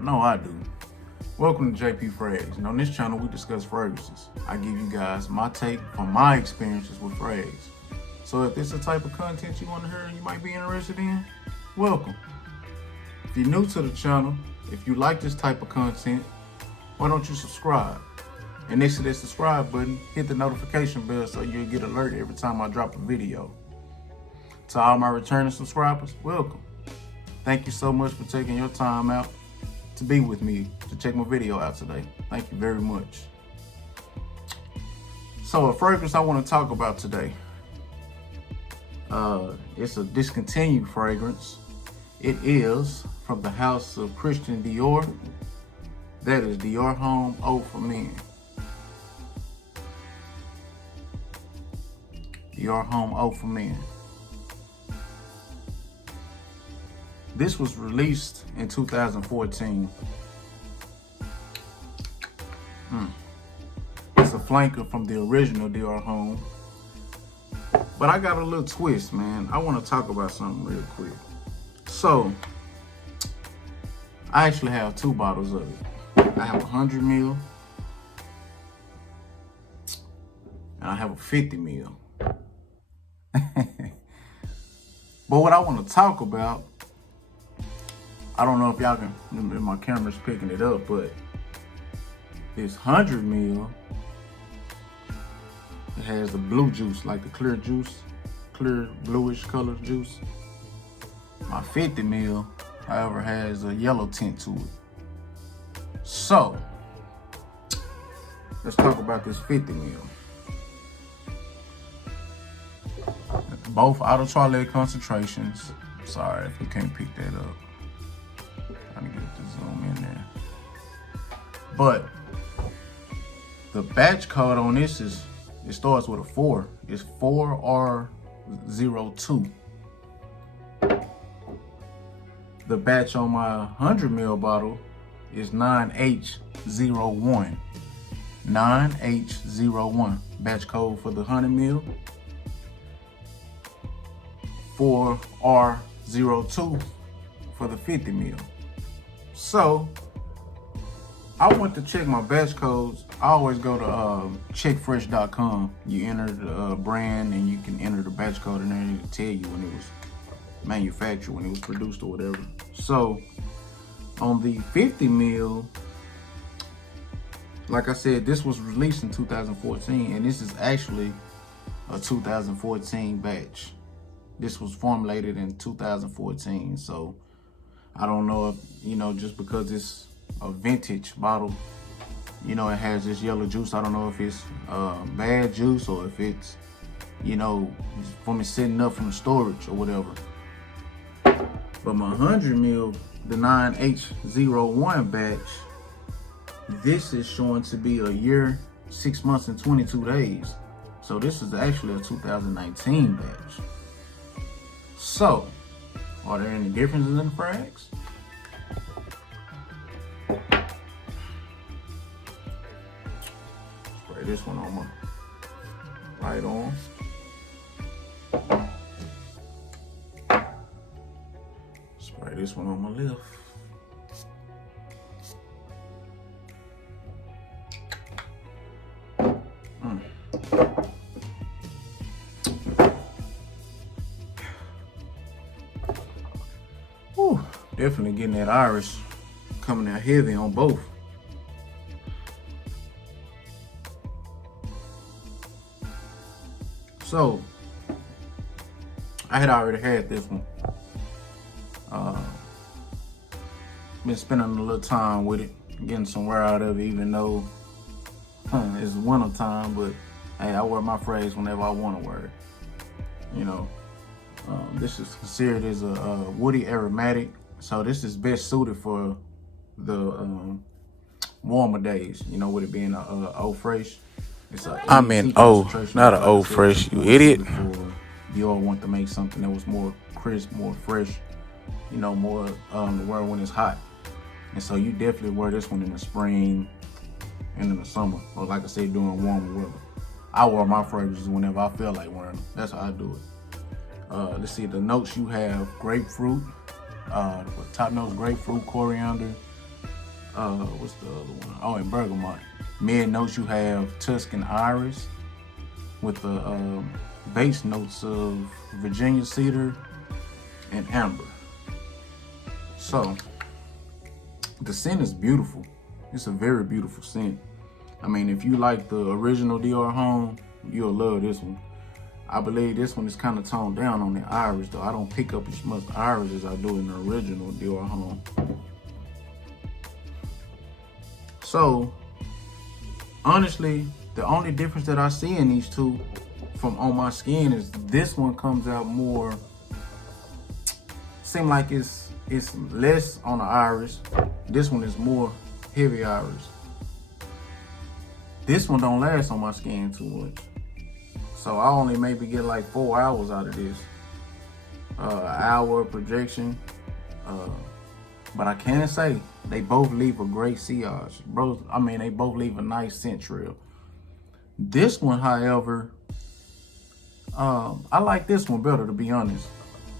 I know I do. Welcome to JP Frags, and on this channel we discuss fragrances. I give you guys my take from my experiences with frags. So if it's the type of content you want to hear and you might be interested in, welcome. If you're new to the channel, if you like this type of content, why don't you subscribe? And next to that subscribe button, hit the notification bell so you'll get alert every time I drop a video. To all my returning subscribers, welcome. Thank you so much for taking your time out to be with me to check my video out today. Thank you very much. So a fragrance I want to talk about today. It's a discontinued fragrance. It is from the house of Christian Dior. That is Dior Homme for Men. Dior Homme for Men. This was released in 2014. It's a flanker from the original Dior Homme. But I got a little twist, man. I want to talk about something real quick. So, I actually have two bottles of it. I have a 100 ml. And I have a 50 ml. But what I want to talk about, I don't know if y'all can, if my camera's picking it up, but this 100 ml, it has the blue juice, like the clear juice, clear bluish color juice. My 50 ml, however, has a yellow tint to it. So, let's talk about this 50 ml. Both auto toilet concentrations. Sorry if you can't pick that up. Trying to get the zoom in there. But the batch code on this is, it starts with a 4. It's 4R02. The batch on my 100 ml bottle is 9H01. 9H01. Batch code for the 100 ml. 4R02 for the 50 ml. So, I went to check my batch codes. I always go to checkfresh.com. You enter the brand and you can enter the batch code in there and it'll tell you when it was manufactured, when it was produced or whatever. So, on the 50 ml, like I said, this was released in 2014 and this is actually a 2014 batch. This was formulated in 2014, so I don't know if, just because it's a vintage bottle, it has this yellow juice. I don't know if it's bad juice or if it's, from it sitting up from storage or whatever. But my 100 ml, the 9H01 batch, this is showing to be a year, 6 months, and 22 days. So this is actually a 2019 batch. So, are there any differences in the frags? Spray this one on my right arm. Spray this one on my left. Whew, definitely getting that Irish coming out heavy on both. So, I had already had this one. Been spending a little time with it, getting some wear out of it, even though it's winter time, but hey, I wear my frags whenever I want to wear it. This is considered as a woody aromatic, so this is best suited for the warmer days, with it being a Eau Fresh. I meant not an Eau Fresh, you idiot. Dior want to make something that was more crisp, more fresh, more to wear when it's hot. And so you definitely wear this one in the spring and in the summer, or like I said, during warmer weather. I wear my fragrances whenever I feel like wearing them. That's how I do it. Let's see, the notes you have: grapefruit, top notes grapefruit, coriander, What's the other one? Oh, in bergamot. Mid notes you have Tuscan iris with the base notes of Virginia cedar and amber. So the scent is beautiful. It's a very beautiful scent. I mean, if you like the original Dior Homme, you'll love this one. I believe this one is kind of toned down on the iris though. I don't pick up as much iris as I do in the original Dior Homme. So, honestly, the only difference that I see in these two from on my skin is this one comes out more, seem like it's less on the iris. This one is more heavy iris. This one don't last on my skin too much. So I only maybe get like 4 hours out of this. An hour of projection. But I can say they both leave a great sillage. They both leave a nice scent trail. This one, however, I like this one better, to be honest.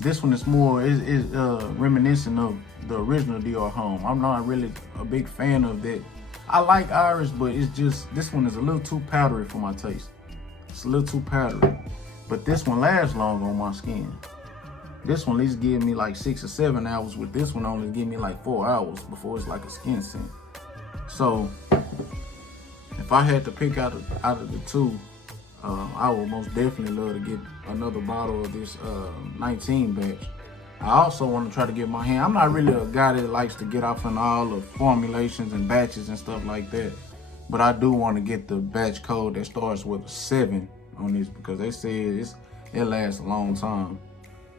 This one is more reminiscent of the original Dior Homme. I'm not really a big fan of that. I like iris, but it's just, this one is a little too powdery for my taste. It's a little too powdery. But this one lasts long on my skin. This one at least give me like 6 or 7 hours. With this one only give me like 4 hours before it's like a skin scent. So if I had to pick out of the two, I would most definitely love to get another bottle of this 19 batch. I also want to try to get my hand. I'm not really a guy that likes to get off on all the formulations and batches and stuff like that. But I do want to get the batch code that starts with a 7 on this, because they say it lasts a long time.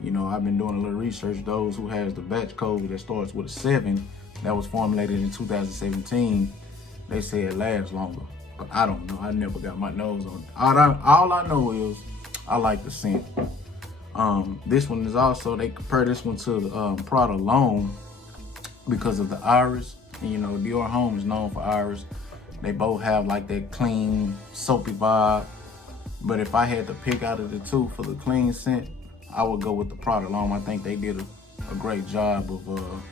You know, I've been doing a little research. Those who has the batch code that starts with a 7 that was formulated in 2017, they say it lasts longer. But I don't know. I never got my nose on it. All I know is I like the scent. This one is also, they compare this one to the Prada L'Homme because of the iris. And you know, Dior Homme is known for iris. They both have like that clean, soapy vibe. But if I had to pick out of the two for the clean scent, I would go with the Prada L'Homme. I think they did a great job of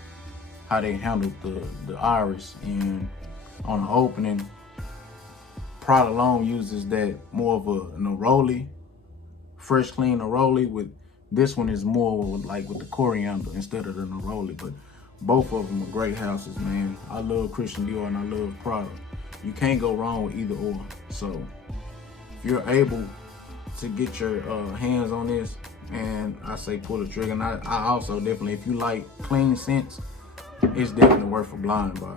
how they handled the iris. And on the opening, Prada L'Homme uses that more of a neroli, fresh clean neroli. With this one is more with the coriander instead of the neroli. But both of them are great houses, man. I love Christian Dior and I love Prada. You can't go wrong with either or. So if you're able to get your hands on this, and I say pull the trigger. And I also definitely, if you like clean scents, it's definitely worth a blind buy.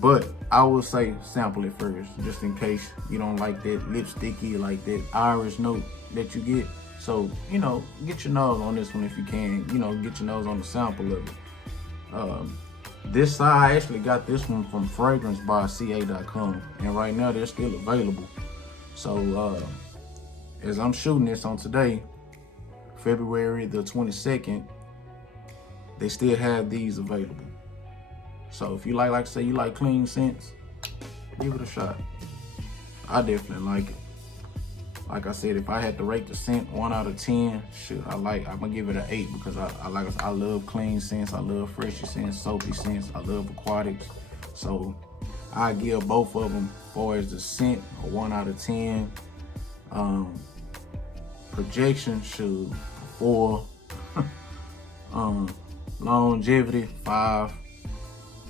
But I will say sample it first, just in case you don't like that lipsticky, like that iris note that you get. So, you know, get your nose on this one if you can. You know, get your nose on the sample of it. This I actually got this one from fragrancebyca.com, and right now they're still available. So as I'm shooting this on today, February the 22nd, they still have these available. So if you like I say, you like clean scents, give it a shot. I definitely like it. Like I said, if I had to rate the scent 1 out of 10, shoot, I'm gonna give it an 8 because I love clean scents, I love freshy scents, soapy scents, I love aquatics. So I give both of them, as far as the scent, a 1 out of 10. Projection, shoot, 4. Longevity, 5.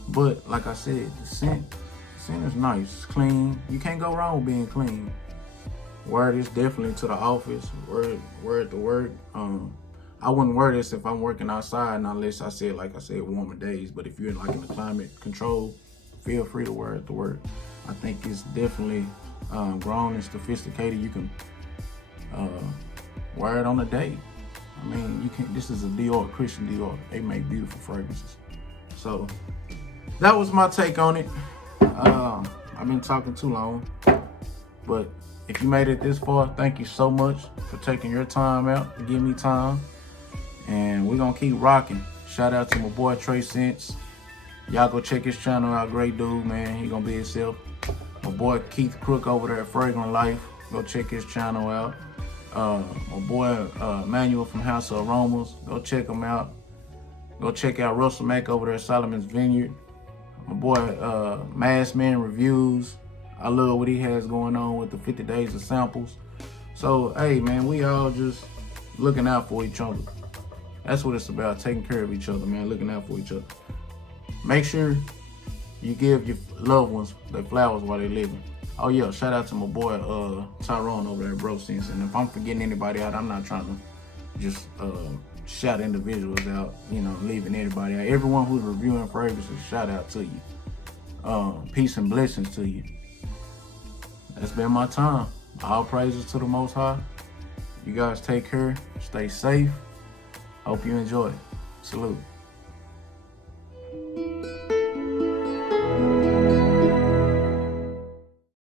But like I said, the scent is nice, it's clean. You can't go wrong with being clean. Wear this definitely to the office, wear it to work. I wouldn't wear this if I'm working outside, unless like I said, warmer days. But if you're like in the climate control, feel free to wear it to work. I think it's definitely grown and sophisticated. You can wear it on a date. I mean, this is a Dior, Christian Dior. They make beautiful fragrances. So that was my take on it. I've been talking too long, but if you made it this far, thank you so much for taking your time out to give me time. And we're gonna keep rocking. Shout out to my boy Trey Sense. Y'all go check his channel out. Great dude, man. He gonna be himself. My boy Keith Crook over there at Fragrant Life. Go check his channel out. My boy Manuel from House of Aromas. Go check him out. Go check out Russell Mack over there at Solomon's Vineyard. My boy, Mass Man Reviews. I love what he has going on with the 50 Days of Samples. So, hey, man, we all just looking out for each other. That's what it's about, taking care of each other, man, looking out for each other. Make sure you give your loved ones their flowers while they're living. Oh, yeah, shout out to my boy, Tyrone over there at Bro Sense. And if I'm forgetting anybody out, I'm not trying to just shout individuals out, you know, leaving anybody out. Everyone who's reviewing fragrances, shout out to you. Peace and blessings to you. That's been my time. All praises to the Most High. You guys take care. Stay safe. Hope you enjoy. Salute.